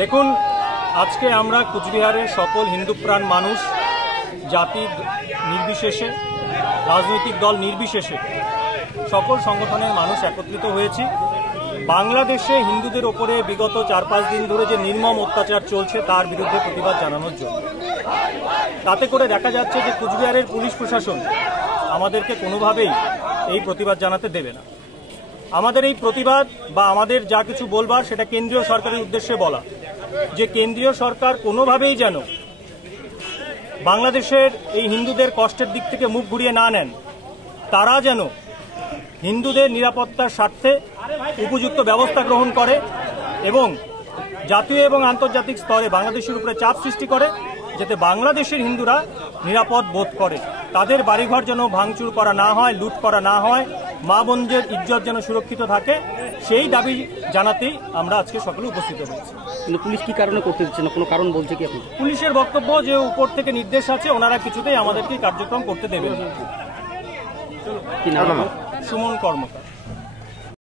দেখুন, আজকে আমরা কুচবিহারের সকল হিন্দুপ্রাণ মানুষ, জাতি নির্বিশেষে, রাজনৈতিক দল নির্বিশেষে সকল সংগঠনের মানুষ একত্রিত হয়েছি বাংলাদেশে হিন্দুদের ওপরে বিগত 4-5 দিন ধরে যে নির্মম অত্যাচার চলছে তার বিরুদ্ধে প্রতিবাদ জানানোর জন্য। তাতে করে দেখা যাচ্ছে যে কুচবিহারের পুলিশ প্রশাসন আমাদেরকে কোনোভাবেই এই প্রতিবাদ জানাতে দেবে না। আমাদের এই প্রতিবাদ বা আমাদের যা কিছু বলবার সেটা কেন্দ্রীয় সরকারের উদ্দেশ্যে বলা, যে কেন্দ্রীয় সরকার কোনোভাবেই যেন বাংলাদেশের এই হিন্দুদের কষ্টের দিক থেকে মুখ ঘুরিয়ে না নেন। তারা যেন হিন্দুদের নিরাপত্তার স্বার্থে উপযুক্ত ব্যবস্থা গ্রহণ করে এবং জাতীয় এবং আন্তর্জাতিক স্তরে বাংলাদেশের উপরে চাপ সৃষ্টি করে, যাতে বাংলাদেশের হিন্দুরা নিরাপদ বোধ করে, তাদের বাড়িঘর যেন ভাঙচুর করা না হয়, লুট করা না হয়, মা বোনদের ইজ্জত যেন সুরক্ষিত থাকে, সেই দাবি জানাতেই আমরা আজকে সকলে উপস্থিত হয়েছি। কিন্তু পুলিশ কি কারণে করতে দিচ্ছে না, কোনো কারণ বলছে কি আপনি? পুলিশের বক্তব্য যে উপর থেকে নির্দেশ আছে, ওনারা কিছুতেই আমাদেরকে কার্যক্রম করতে দেবেন। কি নাম? সুমন কর্মকার।